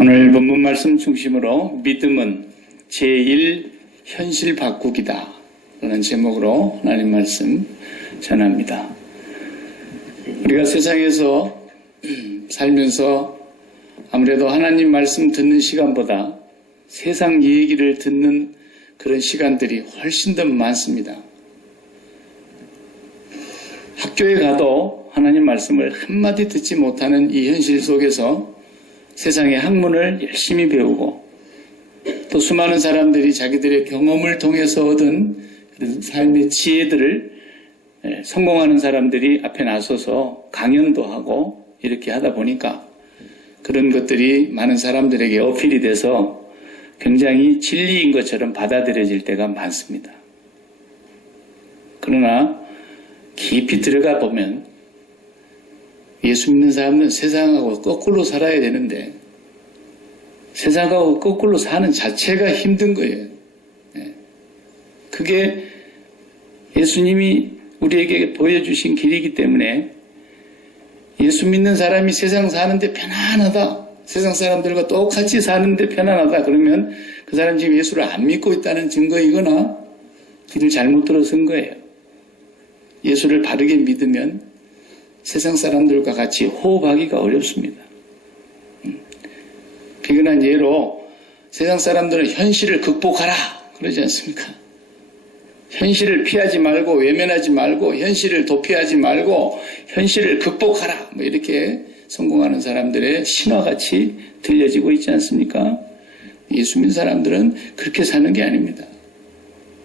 오늘 본문 말씀 중심으로 믿음은 제1 현실 바꾸기다 라는 제목으로 하나님 말씀 전합니다. 우리가 세상에서 살면서 아무래도 하나님 말씀 듣는 시간보다 세상 얘기를 듣는 그런 시간들이 훨씬 더 많습니다. 학교에 가도 하나님 말씀을 한마디 듣지 못하는 이 현실 속에서 세상의 학문을 열심히 배우고 또 수많은 사람들이 자기들의 경험을 통해서 얻은 삶의 지혜들을 성공하는 사람들이 앞에 나서서 강연도 하고 이렇게 하다 보니까 그런 것들이 많은 사람들에게 어필이 돼서 굉장히 진리인 것처럼 받아들여질 때가 많습니다. 그러나 깊이 들어가 보면 예수 믿는 사람은 세상하고 거꾸로 살아야 되는데 세상하고 거꾸로 사는 자체가 힘든 거예요. 그게 예수님이 우리에게 보여주신 길이기 때문에 예수 믿는 사람이 세상 사는데 편안하다. 세상 사람들과 똑같이 사는데 편안하다. 그러면 그 사람 지금 예수를 안 믿고 있다는 증거이거나 길을 잘못 들어선 거예요. 예수를 바르게 믿으면 세상 사람들과 같이 호흡하기가 어렵습니다. 비근한 예로 세상 사람들은 현실을 극복하라 그러지 않습니까? 현실을 피하지 말고 외면하지 말고 현실을 도피하지 말고 현실을 극복하라 뭐 이렇게 성공하는 사람들의 신화같이 들려지고 있지 않습니까? 예수 믿는 사람들은 그렇게 사는 게 아닙니다.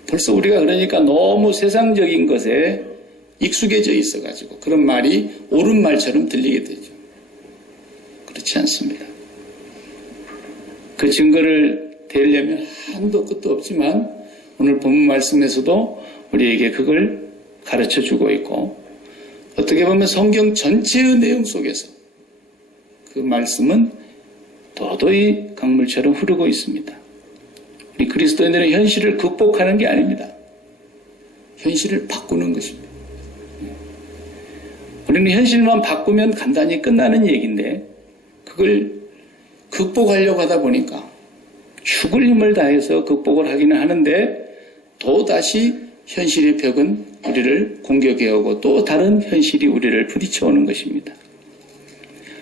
벌써 우리가 그러니까 너무 세상적인 것에 익숙해져 있어가지고 그런 말이 옳은 말처럼 들리게 되죠. 그렇지 않습니다. 그 증거를 대려면 한도 끝도 없지만 오늘 본문 말씀에서도 우리에게 그걸 가르쳐주고 있고 어떻게 보면 성경 전체의 내용 속에서 그 말씀은 도도히 강물처럼 흐르고 있습니다. 우리 그리스도인들은 현실을 극복하는 게 아닙니다. 현실을 바꾸는 것입니다. 우리는 현실만 바꾸면 간단히 끝나는 얘기인데 그걸 극복하려고 하다 보니까 죽을 힘을 다해서 극복을 하기는 하는데 또다시 현실의 벽은 우리를 공격해오고 또 다른 현실이 우리를 부딪혀오는 것입니다.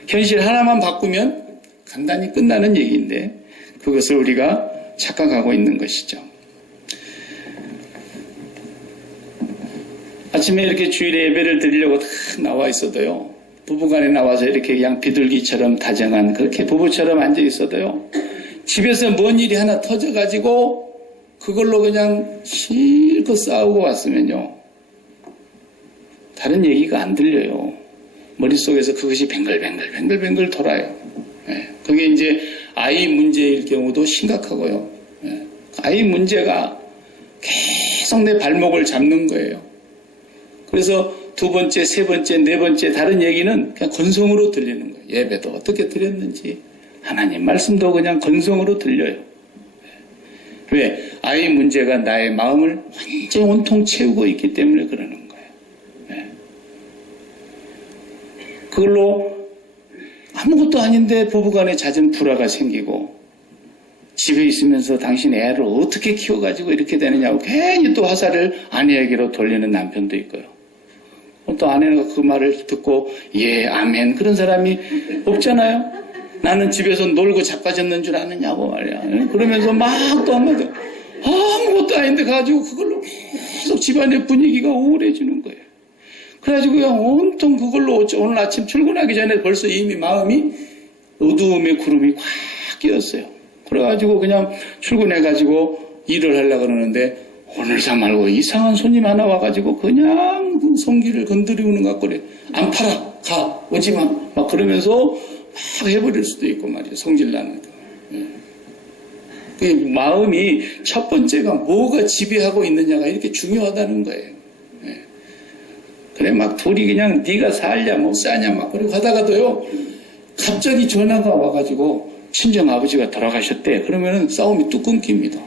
현실 하나만 바꾸면 간단히 끝나는 얘기인데 그것을 우리가 착각하고 있는 것이죠. 아침에 이렇게 주일에 예배를 드리려고 다 나와 있어도요. 부부간에 나와서 이렇게 그냥 비둘기처럼 다정한 그렇게 부부처럼 앉아 있어도요. 집에서 뭔 일이 하나 터져가지고 그걸로 그냥 실컷 싸우고 왔으면요. 다른 얘기가 안 들려요. 머릿속에서 그것이 뱅글뱅글 돌아요. 그게 이제 아이 문제일 경우도 심각하고요. 아이 문제가 계속 내 발목을 잡는 거예요. 그래서 두 번째, 세 번째, 네 번째 다른 얘기는 그냥 건성으로 들리는 거예요. 예배도 어떻게 드렸는지 하나님 말씀도 그냥 건성으로 들려요. 왜? 아이 문제가 나의 마음을 완전 온통 채우고 있기 때문에 그러는 거예요. 그걸로 아무것도 아닌데 부부간에 잦은 불화가 생기고 집에 있으면서 당신 애를 어떻게 키워가지고 이렇게 되느냐고 괜히 또 화살을 아내에게로 돌리는 남편도 있고요. 또 아내가 그 말을 듣고 예 아멘 그런 사람이 없잖아요. 나는 집에서 놀고 자빠졌는 줄 아느냐고 말이야. 그러면서 막 또 한마디 아무것도 아닌데 가지고 그걸로 계속 집안의 분위기가 우울해지는 거예요. 그래가지고 그냥 온통 그걸로 오늘 아침 출근하기 전에 벌써 이미 마음이 어두움의 구름이 꽉 끼었어요. 그래가지고 그냥 출근해가지고 일을 하려고 그러는데 오늘사 말고 이상한 손님 하나 와가지고 그냥 그 성기를 건드리는 것 같고 그래. 안 팔아. 가. 오지마. 막 그러면서 막 해버릴 수도 있고 말이에요. 성질나는 거. 그 마음이 첫 번째가 뭐가 지배하고 있느냐가 이렇게 중요하다는 거예요. 그래 막 둘이 그냥 네가 살냐 못 사냐 막 그러고 하다가도요. 갑자기 전화가 와가지고 친정 아버지가 돌아가셨대. 그러면은 싸움이 뚝 끊깁니다.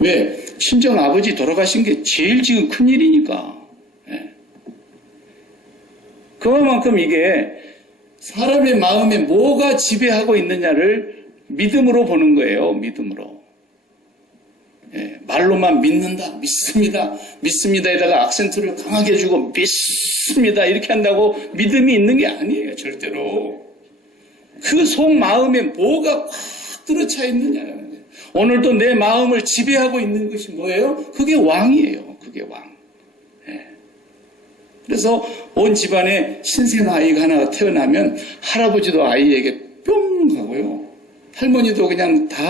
왜? 친정 아버지 돌아가신 게 제일 지금 큰일이니까. 그만큼 이게 사람의 마음에 뭐가 지배하고 있느냐를 믿음으로 보는 거예요. 믿음으로. 예, 말로만 믿는다, 믿습니다, 믿습니다에다가 악센트를 강하게 주고 믿습니다 이렇게 한다고 믿음이 있는 게 아니에요. 절대로. 그 속마음에 뭐가 꽉 들어차 있느냐는 거예요. 오늘도 내 마음을 지배하고 있는 것이 뭐예요? 그게 왕이에요. 그게 왕. 예. 그래서 온 집안에 신생 아이가 하나 태어나면 할아버지도 아이에게 뿅 가고요. 할머니도 그냥 다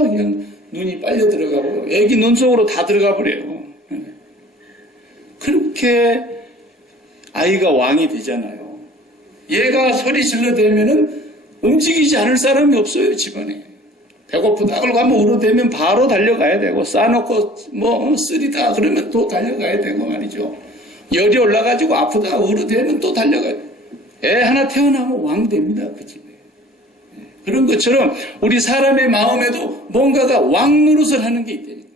그냥 눈이 빨려 들어가고 애기 눈 속으로 다 들어가 버려요. 그렇게 아이가 왕이 되잖아요. 얘가 소리 질러대면은 움직이지 않을 사람이 없어요. 집안에. 배고프다 그러고 한번 울어대면 바로 달려가야 되고 싸놓고 뭐 쓰리다 그러면 또 달려가야 되고 말이죠. 열이 올라가지고 아프다 울어대면 또 달려가야 돼요. 애 하나 태어나면 왕 됩니다. 그 집에. 그런 것처럼 우리 사람의 마음에도 뭔가가 왕 노릇을 하는 게 있다니까.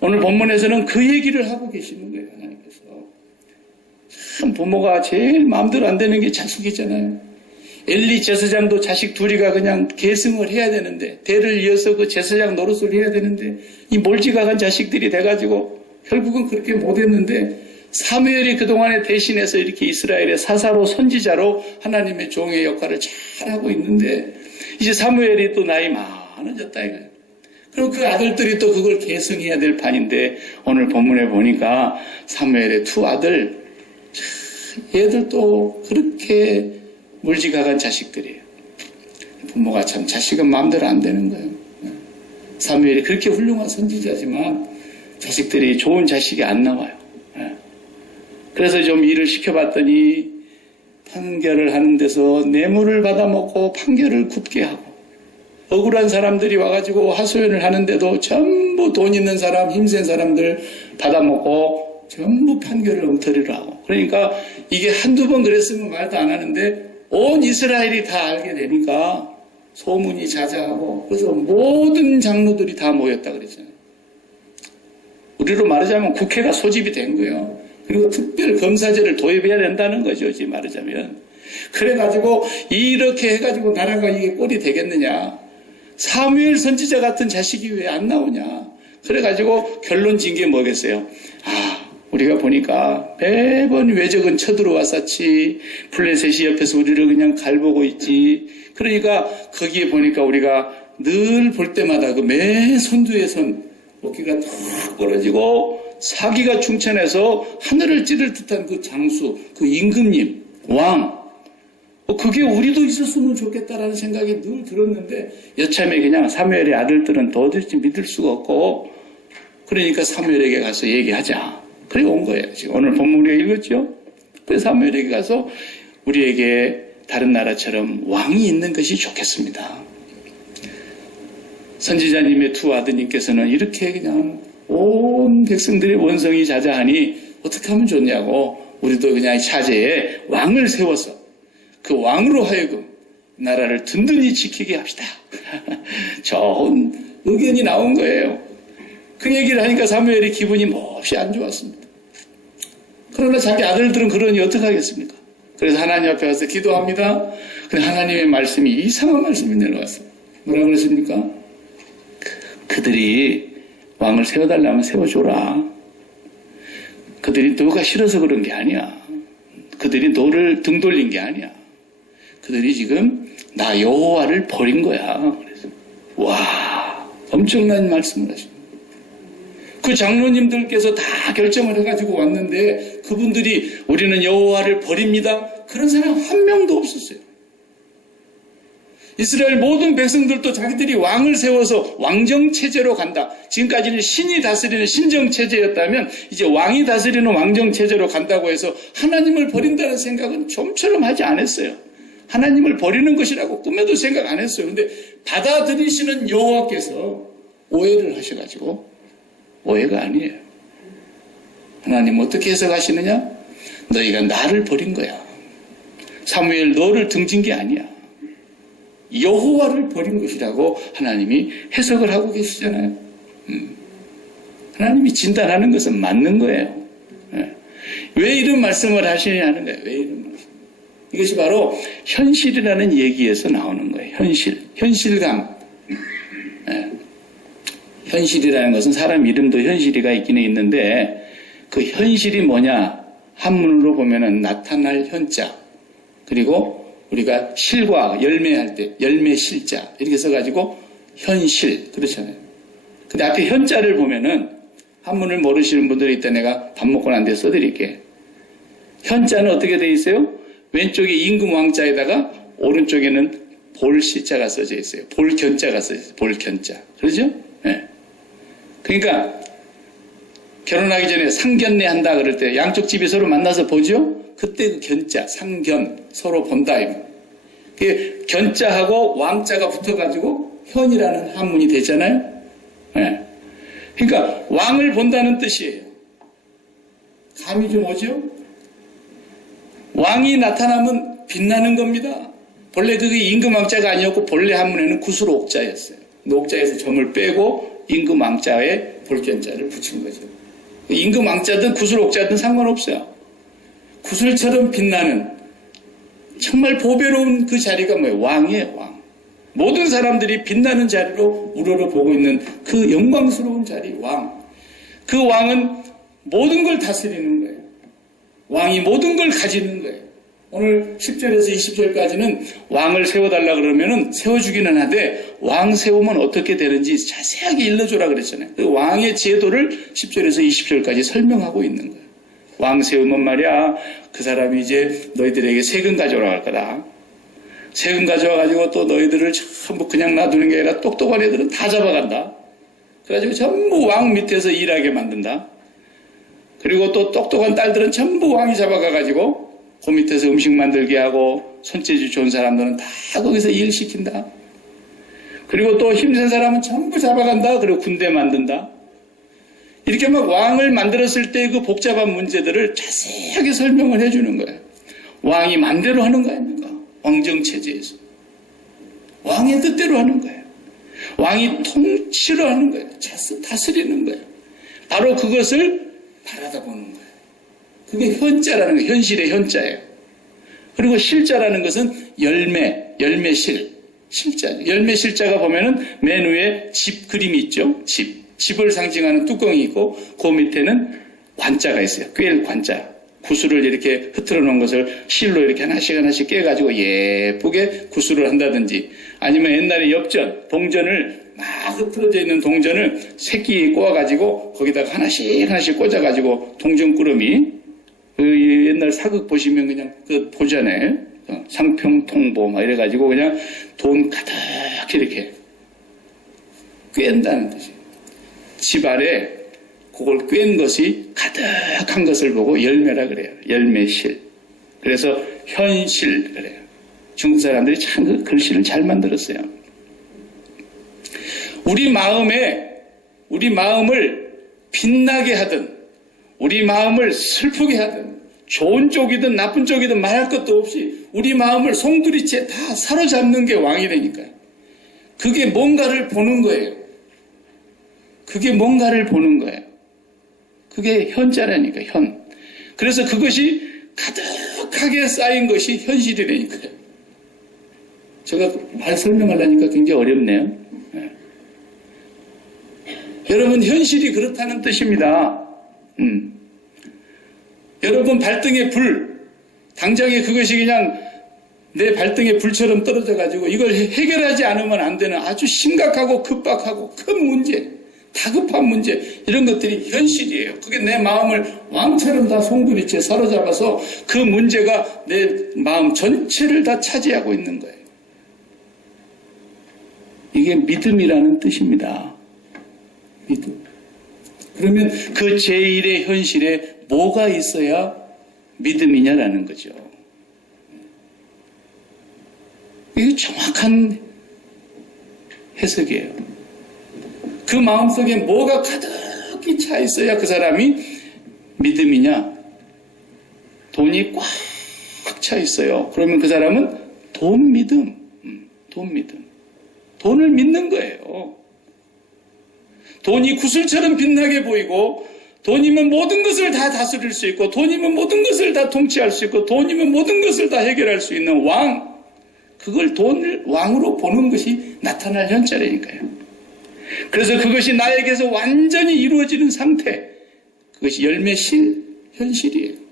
오늘 본문에서는 그 얘기를 하고 계시는 거예요. 하나님께서. 참 부모가 제일 마음대로 안 되는 게 자식이잖아요. 엘리 제사장도 자식 둘이가 그냥 계승을 해야 되는데 대를 이어서 그 제사장 노릇을 해야 되는데 이 몰지각한 자식들이 돼가지고 결국은 그렇게 못했는데 사무엘이 그동안에 대신해서 이렇게 이스라엘의 사사로 선지자로 하나님의 종의 역할을 잘하고 있는데 이제 사무엘이 또 나이 많아졌다 이거예요. 그럼 그 아들들이 또 그걸 계승해야 될 판인데 오늘 본문에 보니까 사무엘의 두 아들 얘들 또 그렇게 물지각한 자식들이에요. 부모가 참 자식은 마음대로 안 되는 거예요. 사무엘이 그렇게 훌륭한 선지자지만 자식들이 좋은 자식이 안 나와요. 그래서 좀 일을 시켜봤더니 판결을 하는 데서 뇌물을 받아먹고 판결을 굽게 하고 억울한 사람들이 와가지고 하소연을 하는데도 전부 돈 있는 사람, 힘센 사람들 받아먹고 전부 판결을 엉터리로 하고 그러니까 이게 한두 번 그랬으면 말도 안 하는데 온 이스라엘이 다 알게 되니까 소문이 자자하고 그래서 모든 장로들이 다 모였다 그랬잖아요. 우리로 말하자면 국회가 소집이 된 거예요. 그리고 특별 검사제를 도입해야 된다는 거죠. 지금 말하자면. 그래가지고 이렇게 해가지고 나라가 이게 꼴이 되겠느냐. 사무엘 선지자 같은 자식이 왜 안 나오냐. 그래가지고 결론 진 게 뭐겠어요. 우리가 보니까 매번 외적은 쳐들어왔었지. 블레셋이 옆에서 우리를 그냥 갈보고 있지. 그러니까 거기에 보니까 우리가 늘 볼 때마다 그 매 선두에 선 어깨가 탁 벌어지고 사기가 충천해서 하늘을 찌를 듯한 그 장수, 그 임금님, 왕. 그게 우리도 있었으면 좋겠다라는 생각이 늘 들었는데 여참에 그냥 사무엘의 아들들은 도저히 믿을 수가 없고 그러니까 사무엘에게 가서 얘기하자. 그래 온 거예요. 지금 오늘 본문 우리가 읽었죠? 그래서 사무엘에게 가서 우리에게 다른 나라처럼 왕이 있는 것이 좋겠습니다. 선지자님의 두 아드님께서는 이렇게 그냥 온 백성들의 원성이 자자하니 어떻게 하면 좋냐고 우리도 그냥 차제에 왕을 세워서 그 왕으로 하여금 나라를 든든히 지키게 합시다. 좋은 의견이 나온 거예요. 그 얘기를 하니까 사무엘이 기분이 몹시 안 좋았습니다. 그러나 자기 아들들은 그러니 어떡하겠습니까? 그래서 하나님 앞에 가서 기도합니다. 근데 하나님의 말씀이 이상한 말씀이 내려왔어요. 뭐라고 그랬습니까? 그들이 왕을 세워달라면 세워줘라. 그들이 너가 싫어서 그런 게 아니야. 그들이 너를 등 돌린 게 아니야. 그들이 지금 나 여호와를 버린 거야. 그래서 와 엄청난 말씀을 하십니다. 그 장로님들께서 다 결정을 해가지고 왔는데 그분들이 우리는 여호와를 버립니다. 그런 사람 한 명도 없었어요. 이스라엘 모든 백성들도 자기들이 왕을 세워서 왕정체제로 간다. 지금까지는 신이 다스리는 신정체제였다면 이제 왕이 다스리는 왕정체제로 간다고 해서 하나님을 버린다는 생각은 좀처럼 하지 않았어요. 하나님을 버리는 것이라고 꿈에도 생각 안 했어요. 근데 받아들이시는 여호와께서 오해를 하셔가지고 오해가 아니에요. 하나님 어떻게 해석하시느냐? 너희가 나를 버린 거야. 사무엘 너를 등진 게 아니야. 여호와를 버린 것이라고 하나님이 해석을 하고 계시잖아요. 하나님이 진단하는 것은 맞는 거예요. 왜 이런 말씀을 하시냐는 거예요. 왜 이런 말씀? 이것이 바로 현실이라는 얘기에서 나오는 거예요. 현실감. 예. 현실이라는 것은 사람 이름도 현실이가 있기는 있는데 그 현실이 뭐냐? 한문으로 보면은 나타날 현자, 그리고 우리가 실과 열매할 때 열매 실자 이렇게 써가지고 현실 그렇잖아요. 근데 앞에 현자를 보면은 한문을 모르시는 분들이 있다 내가 밥 먹고 난 뒤에 써드릴게. 현자는 어떻게 돼 있어요? 왼쪽에 임금 왕자에다가 오른쪽에는 볼시자가 써져 있어요. 볼견자가 써져 있어요. 볼견자. 그러죠? 네. 그러니까 결혼하기 전에 상견례 한다 그럴 때 양쪽 집이 서로 만나서 보죠? 그때 그 견자, 상견 서로 본다. 그 견자하고 왕자가 붙어가지고 현이라는 한문이 되잖아요. 네. 그러니까 왕을 본다는 뜻이에요. 감이 좀 오죠? 왕이 나타나면 빛나는 겁니다. 본래 그게 임금왕자가 아니었고 본래 한문에는 구술옥자였어요. 옥자에서 점을 빼고 임금왕자에 볼견자를 붙인 거죠. 임금왕자든 구술옥자든 상관없어요. 구슬처럼 빛나는 정말 보배로운 그 자리가 뭐예요? 왕이에요. 왕. 모든 사람들이 빛나는 자리로 우러러보고 있는 그 영광스러운 자리, 왕. 그 왕은 모든 걸 다스리는 거예요. 왕이 모든 걸 가지는 거예요. 오늘 10절에서 20절까지는 왕을 세워달라 그러면은 세워주기는 하되 왕 세우면 어떻게 되는지 자세하게 일러줘라 그랬잖아요. 그 왕의 제도를 10절에서 20절까지 설명하고 있는 거예요. 왕 세우면 말이야 그 사람이 이제 너희들에게 세금 가져오라 할 거다. 세금 가져와가지고 또 너희들을 전부 그냥 놔두는 게 아니라 똑똑한 애들은 다 잡아간다. 그래가지고 전부 왕 밑에서 일하게 만든다. 그리고 또 똑똑한 딸들은 전부 왕이 잡아가가지고 그 밑에서 음식 만들게 하고 손재주 좋은 사람들은 다 거기서 일시킨다. 그리고 또 힘센 사람은 전부 잡아간다. 그리고 군대 만든다. 이렇게 막 왕을 만들었을 때 그 복잡한 문제들을 자세하게 설명을 해주는 거예요. 왕이 맘대로 하는 거 아닙니까? 왕정체제에서. 왕의 뜻대로 하는 거예요. 왕이 통치를 하는 거예요. 다스리는 거예요. 바로 그것을 바라다보는 거예요. 그게 현자라는 거예요. 현실의 현자예요. 그리고 실자라는 것은 열매실, 실자죠. 열매실자가 보면은 맨 위에 집 그림이 있죠. 집을 상징하는 뚜껑이 있고 그 밑에는 관자가 있어요. 꿰 관자. 구슬을 이렇게 흐트러 놓은 것을 실로 이렇게 하나씩 깨가지고 예쁘게 구슬을 한다든지 아니면 옛날에 엽전, 동전을 막 흐트러져 있는 동전을 새끼에 꼬아가지고 거기다가 하나씩 꽂아가지고 동전꾸러미 그 옛날 사극 보시면 그냥 그 보잖아요. 상평통보 막 이래가지고 그냥 돈 가득 이렇게 꿰는다는 뜻이에요. 집 아래 그걸 꿰는 것이 가득한 것을 보고 열매라 그래요. 열매실. 그래서 현실 그래요. 중국 사람들이 참 그 글씨를 잘 만들었어요. 우리 마음을 빛나게 하든 우리 마음을 슬프게 하든 좋은 쪽이든 나쁜 쪽이든 말할 것도 없이 우리 마음을 송두리째 다 사로잡는 게 왕이라니까요. 그게 뭔가를 보는 거예요. 그게 뭔가를 보는 거예요. 그게 현자라니까, 현. 그래서 그것이 가득하게 쌓인 것이 현실이라니까요. 제가 말 설명하려니까 굉장히 어렵네요. 네. 여러분, 현실이 그렇다는 뜻입니다. 여러분, 발등에 불, 당장에 그것이 그냥 내 발등에 불처럼 떨어져가지고 이걸 해결하지 않으면 안 되는 아주 심각하고 급박하고 큰 문제, 다급한 문제 이런 것들이 현실이에요. 그게 내 마음을 왕처럼 다 송두리째 사로잡아서 그 문제가 내 마음 전체를 다 차지하고 있는 거예요. 이게 믿음이라는 뜻입니다. 믿음. 그러면 그 제1의 현실에 뭐가 있어야 믿음이냐라는 거죠. 이게 정확한 해석이에요. 그 마음속에 뭐가 가득히 차 있어야 그 사람이 믿음이냐? 돈이 꽉 차 있어요. 그러면 그 사람은 돈 믿음. 돈을 믿는 거예요. 돈이 구슬처럼 빛나게 보이고 돈이면 모든 것을 다 다스릴 수 있고, 돈이면 모든 것을 다 통치할 수 있고, 돈이면 모든 것을 다 해결할 수 있는 왕, 그걸 돈을 왕으로 보는 것이 나타날 현자라니까요. 그래서 그것이 나에게서 완전히 이루어지는 상태, 그것이 열매실 현실이에요.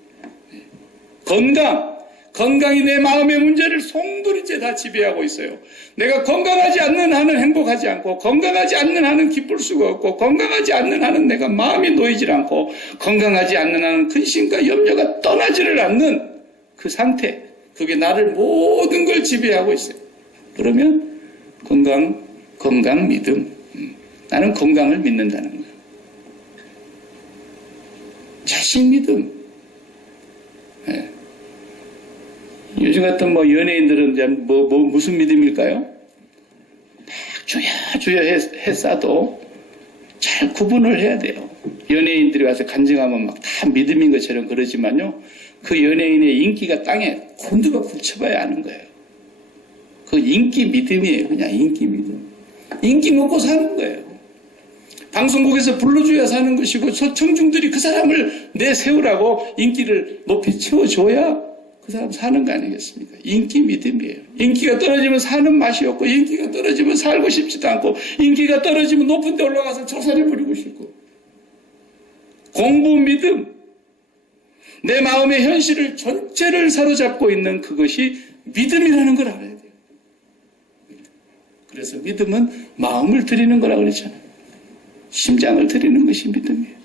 건강이 내 마음의 문제를 송두리째 다 지배하고 있어요. 내가 건강하지 않는 한은 행복하지 않고, 건강하지 않는 한은 기쁠 수가 없고, 건강하지 않는 한은 내가 마음이 놓이질 않고, 건강하지 않는 한은 근심과 염려가 떠나지를 않는 그 상태, 그게 나를 모든 걸 지배하고 있어요. 그러면 건강 믿음, 나는 건강을 믿는다는 거예요. 자신 믿음. 네. 요즘 같은 연예인들은 무슨 믿음일까요? 막 주여 했어도 잘 구분을 해야 돼요. 연예인들이 와서 간증하면 막 다 믿음인 것처럼 그러지만요, 그 연예인의 인기가 땅에 곤두가 붙여봐야 아는 거예요. 그 인기 믿음이에요. 그냥 인기 믿음. 인기 먹고 사는 거예요. 방송국에서 불러줘야 사는 것이고, 저 청중들이 그 사람을 내세우라고 인기를 높이 채워줘야 그 사람 사는 거 아니겠습니까? 인기 믿음이에요. 인기가 떨어지면 사는 맛이 없고, 인기가 떨어지면 살고 싶지도 않고, 인기가 떨어지면 높은 데 올라가서 조사를 부리고 싶고. 공부 믿음. 내 마음의 현실을 전체를 사로잡고 있는 그것이 믿음이라는 걸 알아야 돼요. 그래서 믿음은 마음을 드리는 거라고 그랬잖아요. 심장을 드리는 것이 믿음이에요.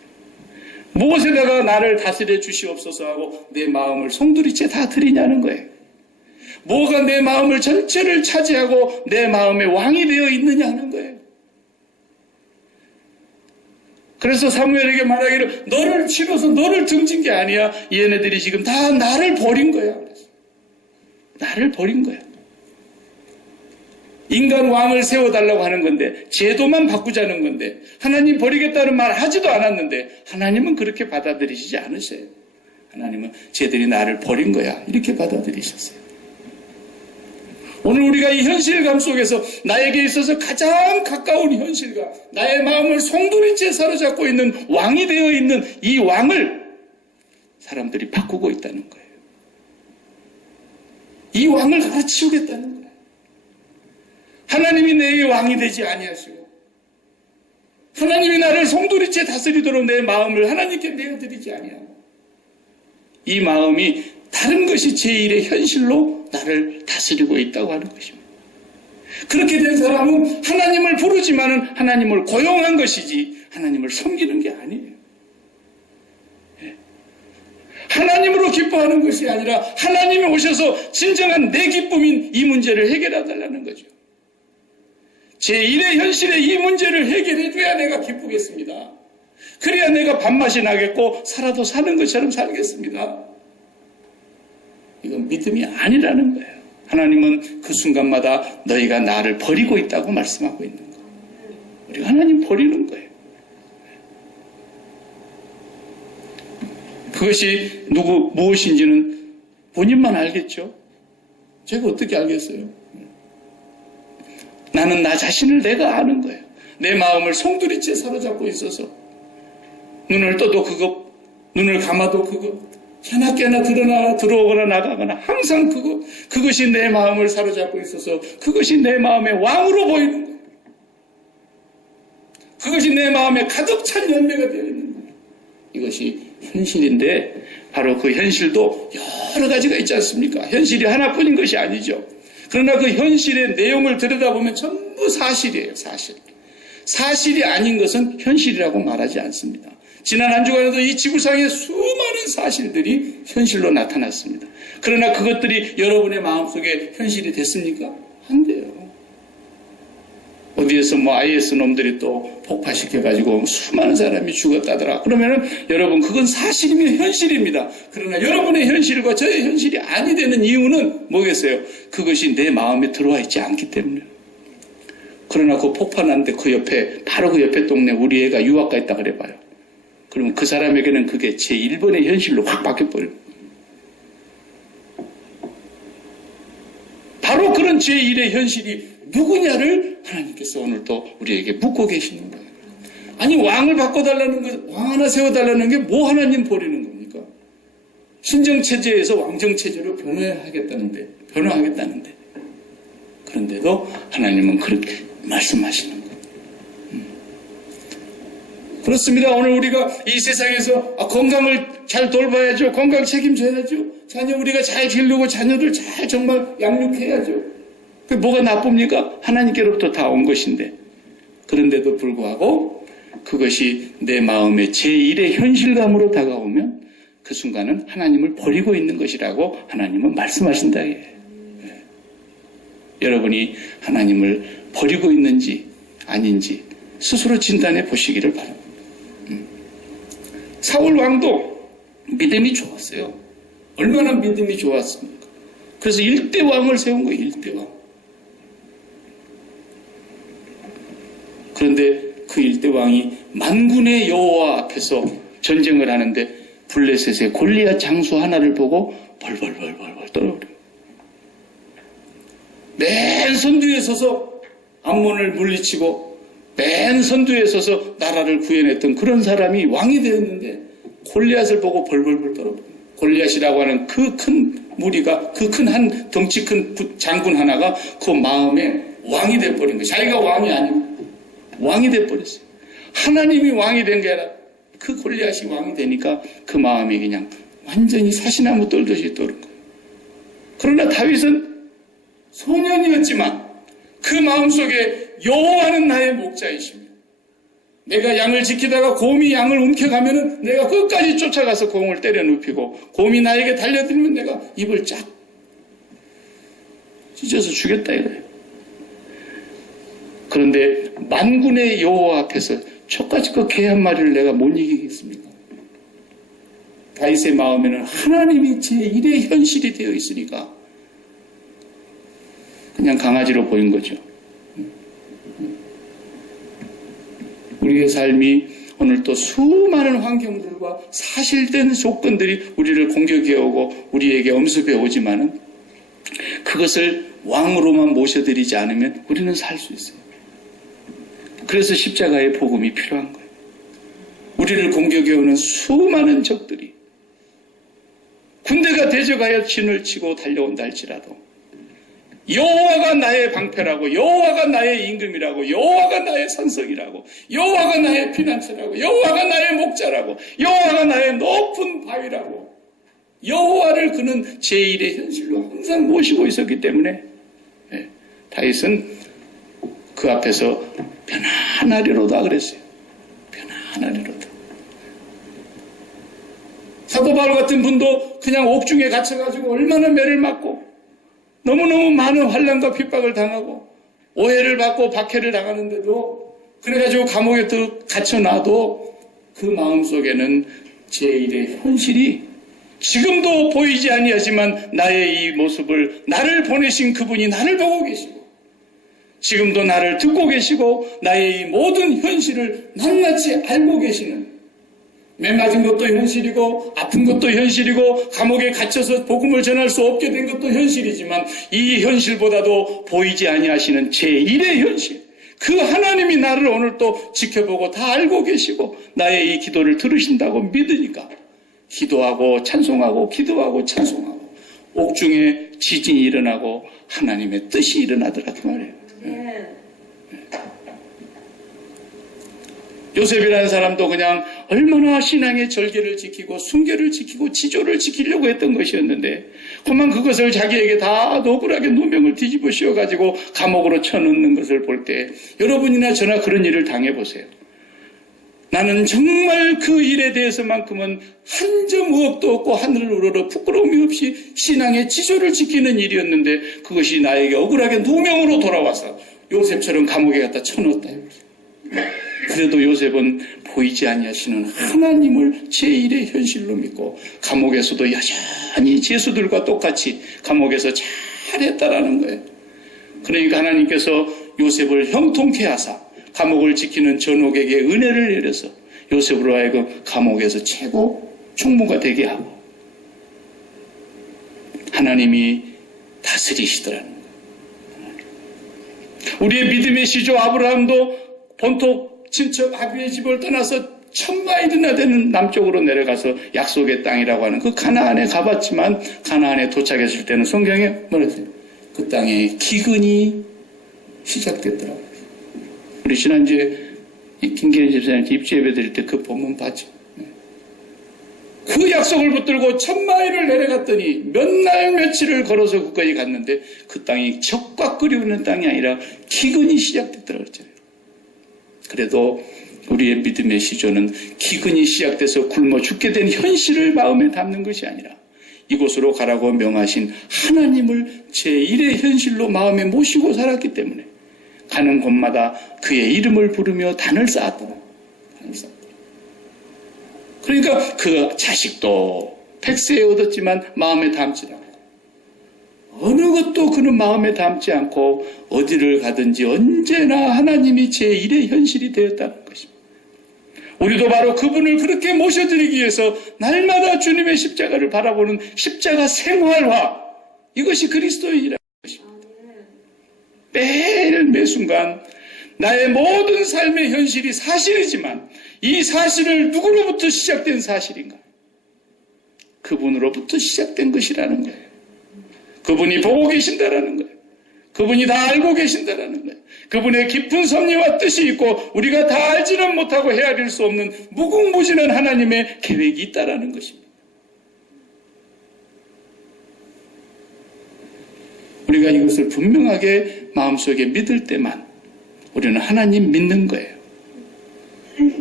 무엇에다가 나를 다스려 주시옵소서 하고 내 마음을 송두리째 다 드리냐는 거예요. 뭐가 내 마음을 전체를 차지하고 내 마음의 왕이 되어 있느냐 하는 거예요. 그래서 사무엘에게 말하기를, 너를 치러서 너를 등진 게 아니야. 얘네들이 지금 다 나를 버린 거야. 그래서 나를 버린 거야. 인간 왕을 세워달라고 하는 건데, 제도만 바꾸자는 건데, 하나님 버리겠다는 말 하지도 않았는데, 하나님은 그렇게 받아들이시지 않으세요. 하나님은 쟤들이 나를 버린 거야, 이렇게 받아들이셨어요. 오늘 우리가 이 현실감 속에서 나에게 있어서 가장 가까운 현실과 나의 마음을 송두리째 사로잡고 있는 왕이 되어 있는 이 왕을 사람들이 바꾸고 있다는 거예요. 이 왕을 갈아치우겠다는 거예요. 하나님이 내 왕이 되지 아니하시고, 하나님이 나를 송두리째 다스리도록 내 마음을 하나님께 내어드리지 아니하고, 이 마음이 다른 것이 제1의 현실로 나를 다스리고 있다고 하는 것입니다. 그렇게 된 사람은 하나님을 부르지만은 하나님을 고용한 것이지 하나님을 섬기는 게 아니에요. 하나님으로 기뻐하는 것이 아니라 하나님이 오셔서 진정한 내 기쁨인 이 문제를 해결해 달라는 거죠. 제1의 현실의 이 문제를 해결해 줘야 내가 기쁘겠습니다. 그래야 내가 밥맛이 나겠고 살아도 사는 것처럼 살겠습니다. 이건 믿음이 아니라는 거예요. 하나님은 그 순간마다 너희가 나를 버리고 있다고 말씀하고 있는 거예요. 우리가 하나님 버리는 거예요. 그것이 무엇인지는 본인만 알겠죠. 제가 어떻게 알겠어요? 나는 나 자신을 내가 아는 거예요. 내 마음을 송두리째 사로잡고 있어서 눈을 떠도 그것, 눈을 감아도 그것, 하나깨나 들어오거나 나가거나 항상 그것이 내 마음을 사로잡고 있어서 그것이 내 마음의 왕으로 보이는 거예요. 그것이 내 마음에 가득 찬 열매가 되어 있는 거예요. 이것이 현실인데, 바로 그 현실도 여러 가지가 있지 않습니까? 현실이 하나뿐인 것이 아니죠. 그러나 그 현실의 내용을 들여다보면 전부 사실이에요. 사실이 아닌 것은 현실이라고 말하지 않습니다. 지난 한 주간에도 이 지구상의 수많은 사실들이 현실로 나타났습니다. 그러나 그것들이 여러분의 마음속에 현실이 됐습니까? 안 돼요. 어디에서 IS 놈들이 또 폭파시켜가지고 수많은 사람이 죽었다더라. 그러면은 여러분, 그건 사실이면 현실입니다. 그러나 여러분의 현실과 저의 현실이 아니 되는 이유는 뭐겠어요? 그것이 내 마음에 들어와 있지 않기 때문에. 그러나 그 폭파났는데 바로 그 옆에 동네 우리 애가 유학가 있다 그래봐요. 그러면 그 사람에게는 그게 제1번의 현실로 확 바뀌어버려요. 바로 그런 제1의 현실이 누구냐를 하나님께서 오늘 또 우리에게 묻고 계시는 거예요. 아니 왕을 바꿔달라는 거, 왕 하나 세워달라는 게 뭐 하나님 버리는 겁니까? 신정체제에서 왕정체제로 변화하겠다는데. 그런데도 하나님은 그렇게 말씀하시는 거예요. 그렇습니다. 오늘 우리가 이 세상에서 건강을 잘 돌봐야죠. 건강 책임져야죠. 자녀 우리가 잘 기르고 자녀들 잘 정말 양육해야죠. 그게 뭐가 나쁩니까? 하나님께로부터 다 온 것인데. 그런데도 불구하고 그것이 내 마음의 제1의 현실감으로 다가오면 그 순간은 하나님을 버리고 있는 것이라고 하나님은 말씀하신다. 여러분이 하나님을 버리고 있는지 아닌지 스스로 진단해 보시기를 바랍니다. 사울 왕도 믿음이 좋았어요. 얼마나 믿음이 좋았습니까? 그래서 1대 왕을 세운 거예요. 1대 왕. 그런데 그 1대 왕이 만군의 여호와 앞에서 전쟁을 하는데 블레셋의 골리앗 장수 하나를 보고 벌벌 떨어버려요. 맨 선두에 서서 암몬을 물리치고 맨 선두에 서서 나라를 구해냈던 그런 사람이 왕이 되었는데 골리앗을 보고 벌벌 떨어버려요. 골리앗이라고 하는 그 큰 무리가, 그 큰 한 덩치 큰 장군 하나가 그 마음에 왕이 돼버린 거예요. 자기가 왕이 아니고 왕이 돼버렸어요. 하나님이 왕이 된 게 아니라 그 골리앗이 왕이 되니까 그 마음이 그냥 완전히 사시나무 떨듯이 떠오른 거예요. 그러나 다윗은 소년이었지만 그 마음속에 여호와는 나의 목자이시며 내가 양을 지키다가 곰이 양을 움켜가면은 내가 끝까지 쫓아가서 공을 때려 눕히고 곰이 나에게 달려들면 내가 입을 쫙 찢어서 죽였다 이거예요. 그런데 만군의 여호와 앞에서 척같이 그 개 한 마리를 내가 못 이기겠습니까? 다윗의 마음에는 하나님이 제1의 현실이 되어 있으니까 그냥 강아지로 보인 거죠. 우리의 삶이 오늘 또 수많은 환경들과 사실된 조건들이 우리를 공격해 오고 우리에게 엄습해 오지만은 그것을 왕으로만 모셔드리지 않으면 우리는 살 수 있어요. 그래서 십자가의 복음이 필요한 거예요. 우리를 공격해 오는 수많은 적들이 군대가 대적하여 진을 치고 달려온다 할지라도 여호와가 나의 방패라고, 여호와가 나의 임금이라고, 여호와가 나의 산석이라고, 여호와가 나의 피난처라고, 여호와가 나의 목자라고, 여호와가 나의 높은 바위라고, 여호와를 그는 제1의 현실로 항상 모시고 있었기 때문에 다윗은 그 앞에서 편안하리로다 그랬어요. 편안하리로다. 사도 바울 같은 분도 그냥 옥중에 갇혀가지고 얼마나 매를 맞고 너무너무 많은 환난과 핍박을 당하고 오해를 받고 박해를 당하는데도 그래가지고 감옥에 갇혀놔도 그 마음속에는 제1의 현실이 지금도 보이지 아니하지만 나의 이 모습을 나를 보내신 그분이 나를 보고 계시고 지금도 나를 듣고 계시고 나의 이 모든 현실을 낱낱이 알고 계시는 매 맞은 것도 현실이고 아픈 것도 현실이고 감옥에 갇혀서 복음을 전할 수 없게 된 것도 현실이지만 이 현실보다도 보이지 아니하시는 제1의 현실 그 하나님이 나를 오늘 또 지켜보고 다 알고 계시고 나의 이 기도를 들으신다고 믿으니까 기도하고 찬송하고 기도하고 찬송하고 옥중에 지진이 일어나고 하나님의 뜻이 일어나더라 그 말이에요. 요셉이라는 사람도 그냥 얼마나 신앙의 절개를 지키고 순결을 지키고 지조를 지키려고 했던 것이었는데 그만 그것을 자기에게 다 억울하게 누명을 뒤집어 씌워가지고 감옥으로 쳐넣는 것을 볼 때 여러분이나 저나 그런 일을 당해보세요. 나는 정말 그 일에 대해서만큼은 한 점 의혹도 없고 하늘을 우러러 부끄러움이 없이 신앙의 지조를 지키는 일이었는데 그것이 나에게 억울하게 누명으로 돌아와서 요셉처럼 감옥에 갖다 쳐넣었다. 그래도 요셉은 보이지 아니하시는 하나님을 제1의 현실로 믿고 감옥에서도 여전히 제수들과 똑같이 감옥에서 잘했다라는 거예요. 그러니까 하나님께서 요셉을 형통케 하사 감옥을 지키는 전옥에게 은혜를 내려서 요셉으로 하여금 감옥에서 최고 총무가 되게 하고 하나님이 다스리시더라는 거예요. 우리의 믿음의 시조 아브라함도 본토 친척 아비의 집을 떠나서 1000마일이나 되는 남쪽으로 내려가서 약속의 땅이라고 하는 그 가나안에 가봤지만 가나안에 도착했을 때는 성경에 뭐라 했어요? 그 땅에 기근이 시작됐더라고요. 우리 지난주에 김기현 집사님한테 입주 예배 드릴 때 그 본문 봤죠. 그 약속을 붙들고 1000마일을 내려갔더니 몇 날 며칠을 걸어서 그까지 갔는데 그 땅이 적과 끓이는 땅이 아니라 기근이 시작됐더라고 그랬잖아요. 그래도 우리의 믿음의 시조는 기근이 시작돼서 굶어 죽게 된 현실을 마음에 담는 것이 아니라 이곳으로 가라고 명하신 하나님을 제1의 현실로 마음에 모시고 살았기 때문에 가는 곳마다 그의 이름을 부르며 단을 쌓았더라. 그러니까 그 자식도 백세에 얻었지만 마음에 담지 않고 어느 것도 그는 마음에 담지 않고 어디를 가든지 언제나 하나님이 제1의 현실이 되었다는 것입니다. 우리도 바로 그분을 그렇게 모셔드리기 위해서 날마다 주님의 십자가를 바라보는 십자가 생활화, 이것이 그리스도인이라는 것입니다. 매일 매순간 나의 모든 삶의 현실이 사실이지만 이 사실을 누구로부터 시작된 사실인가? 그분으로부터 시작된 것이라는 거예요. 그분이 보고 계신다라는 거예요. 그분이 다 알고 계신다라는 거예요. 그분의 깊은 섭리와 뜻이 있고 우리가 다 알지는 못하고 헤아릴 수 없는 무궁무진한 하나님의 계획이 있다라는 것입니다. 우리가 이것을 분명하게 마음속에 믿을 때만 우리는 하나님 믿는 거예요.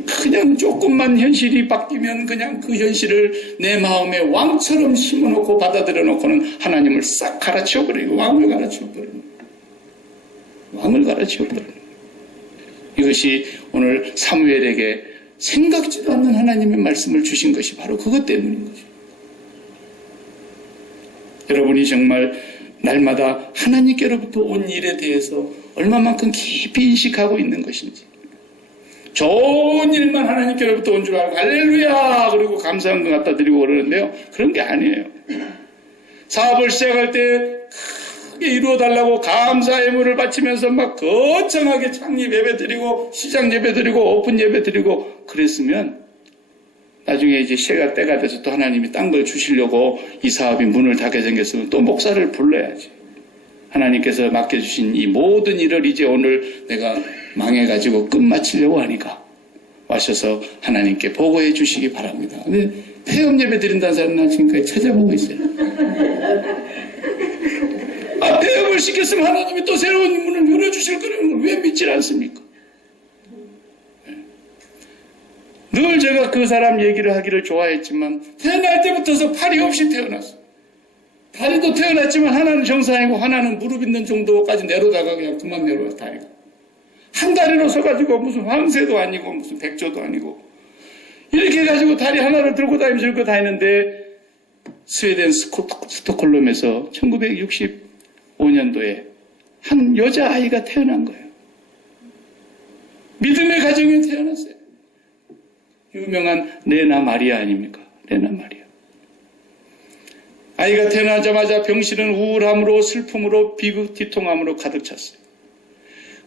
그냥 조금만 현실이 바뀌면 그냥 그 현실을 내 마음에 왕처럼 심어놓고 받아들여 놓고는 하나님을 싹 갈아치워버리고 왕을 갈아치워버리는 이것이 오늘 사무엘에게 생각지도 않는 하나님의 말씀을 주신 것이 바로 그것 때문인 거죠. 여러분이 정말 날마다 하나님께로부터 온 일에 대해서 얼마만큼 깊이 인식하고 있는 것인지, 좋은 일만 하나님께로부터 온 줄 알고 할렐루야 그리고 감사한 것 갖다 드리고 그러는데요, 그런 게 아니에요. 사업을 시작할 때 크게 이루어달라고 감사 예물을 바치면서 막 거창하게 창립 예배 드리고 시장 예배 드리고 오픈 예배 드리고 그랬으면 나중에 이제 시가 때가 돼서 또 하나님이 딴 걸 주시려고 이 사업이 문을 닫게 생겼으면 또 목사를 불러야지. 하나님께서 맡겨주신 이 모든 일을 이제 오늘 내가 망해가지고 끝마치려고 하니까 와셔서 하나님께 보고해 주시기 바랍니다. 근데 폐업 예배 드린다는 사람은 난 지금까지 찾아보고 있어요. 폐업을 시켰으면 하나님이 또 새로운 문을 열어주실 거라는 걸 왜 믿질 않습니까? 늘 제가 그 사람 얘기를 하기를 좋아했지만 태어날 때부터서 팔이 없이 태어났어. 다리도 태어났지만 하나는 정상이고 하나는 무릎 있는 정도까지 내려다가 그냥 그만 내려와 다리가. 한 다리로 서가지고 무슨 황새도 아니고 무슨 백조도 아니고 이렇게 해가지고 다리 하나를 들고 다니면서 이렇게 다니는데 스웨덴 스톡홀름에서 1965년도에 한 여자아이가 태어난 거예요. 믿음의 가정에 태어났어요. 유명한 레나 마리아 아닙니까? 레나 마리아. 아이가 태어나자마자 병실은 우울함으로 슬픔으로 비극뒤통함으로 가득 찼어요.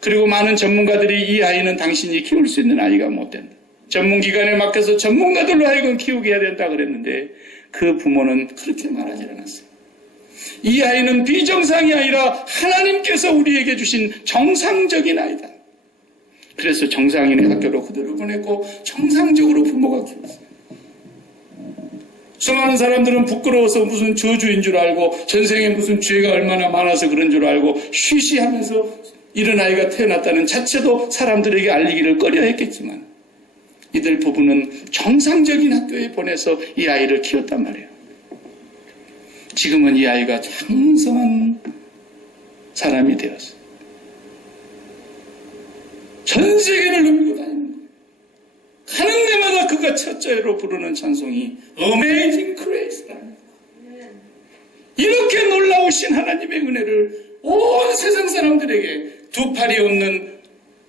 그리고 많은 전문가들이 이 아이는 당신이 키울 수 있는 아이가 못 된다. 전문기관에 맡겨서 전문가들로 하여금 키우게 해야 된다 그랬는데 그 부모는 그렇게 말하지 않았어요. 이 아이는 비정상이 아니라 하나님께서 우리에게 주신 정상적인 아이다. 그래서 정상인의 학교로 그대로 보냈고 정상적으로 부모가 키웠어요. 수많은 사람들은 부끄러워서 무슨 저주인 줄 알고 전생에 무슨 죄가 얼마나 많아서 그런 줄 알고 쉬쉬하면서 이런 아이가 태어났다는 자체도 사람들에게 알리기를 꺼려했겠지만 이들 부부는 정상적인 학교에 보내서 이 아이를 키웠단 말이에요. 지금은 이 아이가 장성한 사람이 되었어요. 전 세계를 누비고 다니는 거예요. 가는 데마다 그가 첫째로 부르는 찬송이 Amazing Grace라는 거예요. 이렇게 놀라우신 하나님의 은혜를 온 세상 사람들에게 두 팔이 없는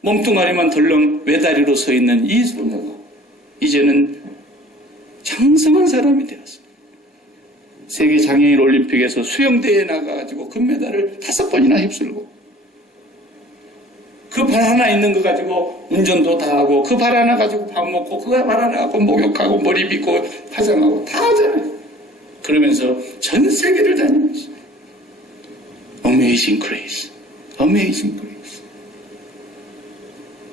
몸뚱아리만 덜렁 외다리로 서 있는 이 소녀가 이제는 장성한 사람이 되었어요. 세계 장애인 올림픽에서 수영대회에 나가가지고 금메달을 5번이나 휩쓸고 그 발 하나 있는 거 가지고 운전도 다 하고, 그 발 하나 가지고 밥 먹고, 그 발 하나 가지고 목욕하고, 머리 빗고, 화장하고 다 하잖아요. 그러면서 전 세계를 다니고 있어요. Amazing grace. Amazing grace.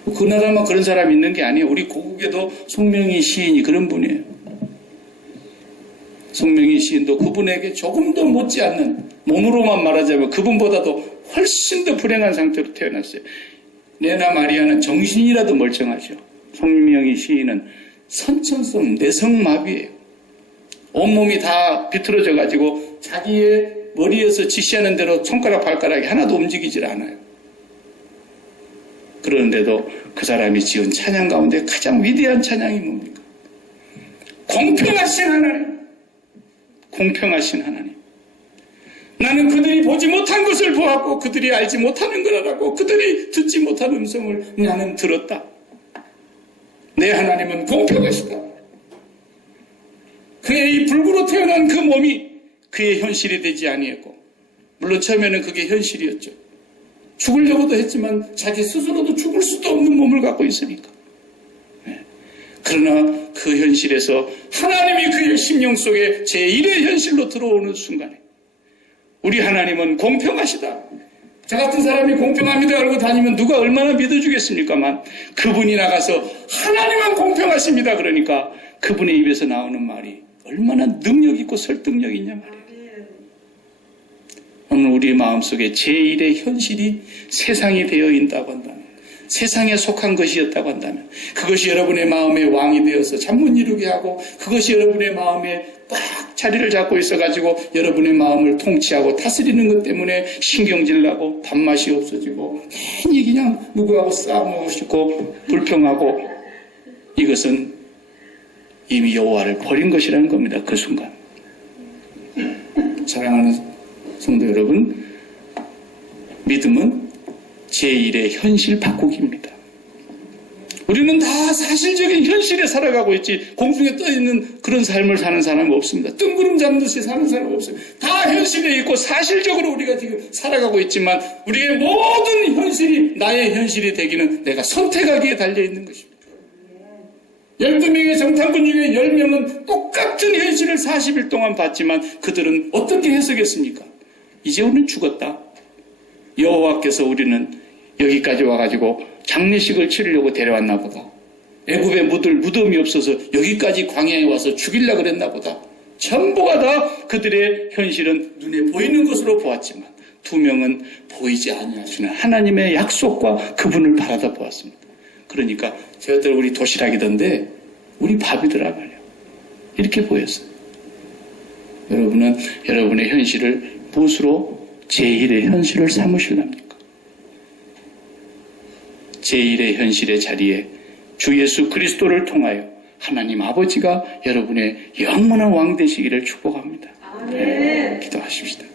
그 나라만 그런 사람이 있는 게 아니에요. 우리 고국에도 송명희 시인이 그런 분이에요. 송명희 시인도 그분에게 조금도 못지않는, 몸으로만 말하자면 그분보다도 훨씬 더 불행한 상태로 태어났어요. 내나 마리아는 정신이라도 멀쩡하죠. 송명희 시인은 선천성 내성마비예요. 온몸이 다 비틀어져 가지고 자기의 머리에서 지시하는 대로 손가락 발가락이 하나도 움직이질 않아요. 그런데도 그 사람이 지은 찬양 가운데 가장 위대한 찬양이 뭡니까? 공평하신 하나님. 공평하신 하나님. 나는 그들이 보지 못한 것을 보았고 그들이 알지 못하는 걸 알았고 그들이 듣지 못한 음성을 나는 들었다. 내 하나님은 공평하시다. 그의 이 불구로 태어난 그 몸이 그의 현실이 되지 아니했고, 물론 처음에는 그게 현실이었죠. 죽으려고도 했지만 자기 스스로도 죽을 수도 없는 몸을 갖고 있으니까. 그러나 그 현실에서 하나님이 그의 심령 속에 제1의 현실로 들어오는 순간에 우리 하나님은 공평하시다. 저 같은 사람이 공평합니다 알고 다니면 누가 얼마나 믿어주겠습니까만, 그분이 나가서 하나님은 공평하십니다 그러니까 그분의 입에서 나오는 말이 얼마나 능력 있고 설득력 있냐 말이에요. 오늘 우리 마음속에 제1의 현실이 세상이 되어 있다고 한다면, 세상에 속한 것이었다고 한다면, 그것이 여러분의 마음의 왕이 되어서 잠못 이루게 하고, 그것이 여러분의 마음에 꽉 자리를 잡고 있어가지고 여러분의 마음을 통치하고 다스리는 것 때문에 신경질 나고 밥맛이 없어지고 괜히 그냥 누구하고 싸움하고 싶고 불평하고, 이것은 이미 여호와를 버린 것이라는 겁니다. 그 순간. 사랑하는 성도 여러분, 믿음은 제1의 현실 바꾸기입니다. 우리는 다 사실적인 현실에 살아가고 있지 공중에 떠있는 그런 삶을 사는 사람은 없습니다. 뜬구름 잡는 듯이 사는 사람은 없어요. 다 현실에 있고 사실적으로 우리가 지금 살아가고 있지만 우리의 모든 현실이 나의 현실이 되기는 내가 선택하기에 달려있는 것입니다. 12명의 정탐꾼 중에 10명은 똑같은 현실을 40일 동안 봤지만 그들은 어떻게 해석했습니까? 이제 우리는 죽었다. 여호와께서 우리는 여기까지 와가지고 장례식을 치르려고 데려왔나 보다. 애굽에 묻을 무덤이 없어서 여기까지 광야에 와서 죽이려고 그랬나 보다. 전부가 다 그들의 현실은 눈에 보이는 것으로 보았지만 2명은 보이지 아니하시는 하나님의 약속과 그분을 바라다 보았습니다. 그러니까 저희들 우리 도시락이던데 우리 밥이더라 말이에요. 이렇게 보였어요. 여러분은 여러분의 현실을 무엇으로 제1의 현실을 삼으실랍니까? 제1의 현실의 자리에 주 예수 그리스도를 통하여 하나님 아버지가 여러분의 영원한 왕 되시기를 축복합니다. 네, 기도하십시다.